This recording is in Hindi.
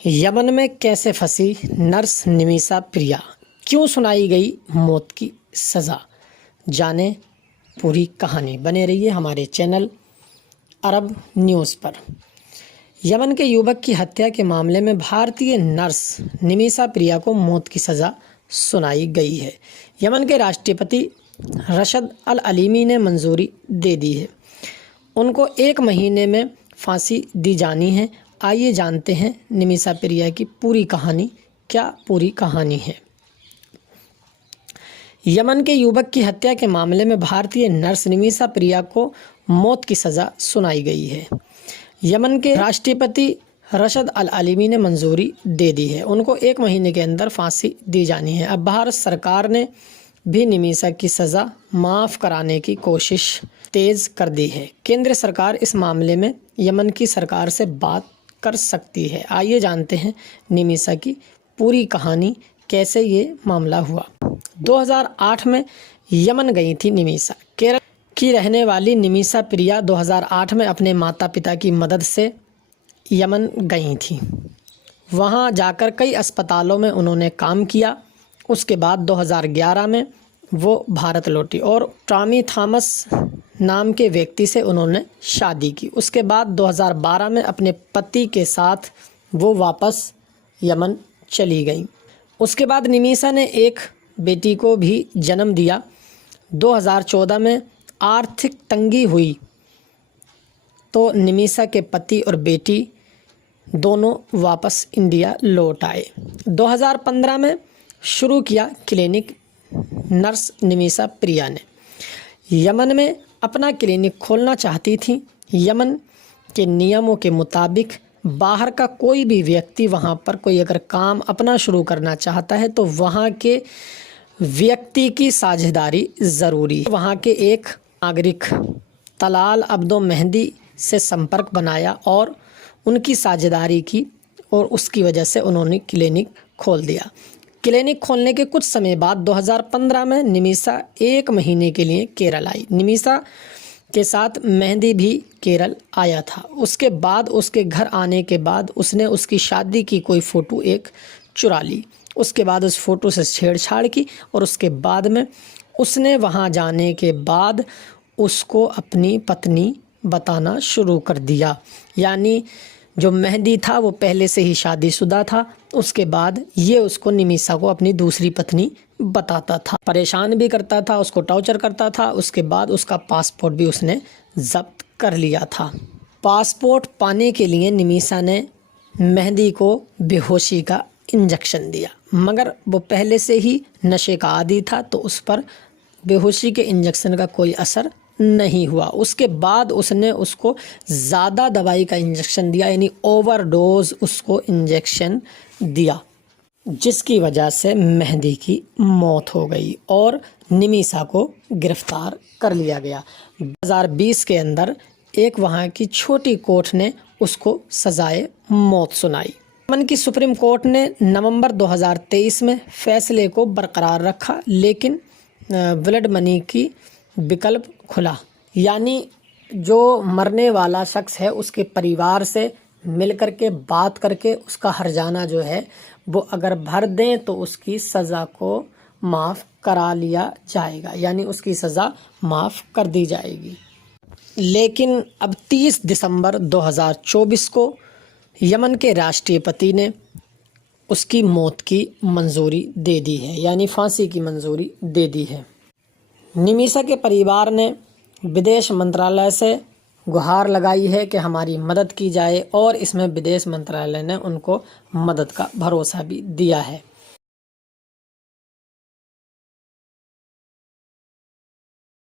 यमन में कैसे फंसी नर्स निमिषा प्रिया, क्यों सुनाई गई मौत की सज़ा, जाने पूरी कहानी। बने रहिए हमारे चैनल अरब न्यूज़ पर। यमन के युवक की हत्या के मामले में भारतीय नर्स निमिषा प्रिया को मौत की सज़ा सुनाई गई है। यमन के राष्ट्रपति रशद अल अलीमी ने मंजूरी दे दी है। उनको 1 महीने में फांसी दी जानी है। आइए जानते हैं निमिषा प्रिया की पूरी कहानी। क्या पूरी कहानी है? यमन के युवक की हत्या के मामले में भारतीय नर्स निमिषा प्रिया को मौत की सज़ा सुनाई गई है। यमन के राष्ट्रपति रशद अल अलीमी ने मंजूरी दे दी है। उनको 1 महीने के अंदर फांसी दी जानी है। अब भारत सरकार ने भी निमिषा की सज़ा माफ़ कराने की कोशिश तेज़ कर दी है। केंद्र सरकार इस मामले में यमन की सरकार से बात कर सकती है। आइए जानते हैं निमिषा की पूरी कहानी, कैसे ये मामला हुआ। 2008 में यमन गई थी निमिषा। केरल की रहने वाली निमिषा प्रिया 2008 में अपने माता पिता की मदद से यमन गई थी। वहाँ जाकर कई अस्पतालों में उन्होंने काम किया। उसके बाद 2011 में वो भारत लौटी और टॉमी थॉमस नाम के व्यक्ति से उन्होंने शादी की। उसके बाद 2012 में अपने पति के साथ वो वापस यमन चली गई। उसके बाद निमिषा ने एक बेटी को भी जन्म दिया। 2014 में आर्थिक तंगी हुई तो निमिषा के पति और बेटी दोनों वापस इंडिया लौट आए। 2015 में शुरू किया क्लिनिक नर्स निमिषा प्रिया ने। यमन में अपना क्लिनिक खोलना चाहती थी। यमन के नियमों के मुताबिक बाहर का कोई भी व्यक्ति वहां पर कोई अगर काम अपना शुरू करना चाहता है तो वहां के व्यक्ति की साझेदारी ज़रूरी है। वहां के एक नागरिक तलाल अब्दो मेहंदी से संपर्क बनाया और उनकी साझेदारी की और उसकी वजह से उन्होंने क्लिनिक खोल दिया। क्लिनिक खोलने के कुछ समय बाद 2015 में निमिषा 1 महीने के लिए केरल आई। निमिषा के साथ मेहंदी भी केरल आया था। उसके बाद उसके घर आने के बाद उसने उसकी शादी की कोई फ़ोटो एक चुरा ली। उसके बाद उस फ़ोटो से छेड़छाड़ की और उसके बाद में उसने वहां जाने के बाद उसको अपनी पत्नी बताना शुरू कर दिया। यानी जो मेहंदी था वो पहले से ही शादीशुदा था। उसके बाद ये उसको निमिषा को अपनी दूसरी पत्नी बताता था, परेशान भी करता था, उसको टॉर्चर करता था। उसके बाद उसका पासपोर्ट भी उसने जब्त कर लिया था। पासपोर्ट पाने के लिए निमिषा ने मेहंदी को बेहोशी का इंजेक्शन दिया, मगर वो पहले से ही नशे का आदी था तो उस पर बेहोशी के इंजेक्शन का कोई असर नहीं हुआ। उसके बाद उसने उसको ज़्यादा दवाई का इंजेक्शन दिया, यानी ओवरडोज उसको इंजेक्शन दिया, जिसकी वजह से मेहंदी की मौत हो गई और निमिषा को गिरफ्तार कर लिया गया। 2020 के अंदर एक वहाँ की छोटी कोर्ट ने उसको सजाए मौत सुनाई। यमन की सुप्रीम कोर्ट ने नवंबर 2023 में फैसले को बरकरार रखा, लेकिन ब्लड मनी की विकल्प खुला। यानी जो मरने वाला शख्स है उसके परिवार से मिल कर के बात करके उसका हर्जाना जो है वो अगर भर दें तो उसकी सज़ा को माफ़ करा लिया जाएगा, यानी उसकी सज़ा माफ़ कर दी जाएगी। लेकिन अब 30 दिसंबर 2024 को यमन के राष्ट्रपति ने उसकी मौत की मंजूरी दे दी है, यानी फांसी की मंजूरी दे दी है। निमिषा के परिवार ने विदेश मंत्रालय से गुहार लगाई है कि हमारी मदद की जाए और इसमें विदेश मंत्रालय ने उनको मदद का भरोसा भी दिया है।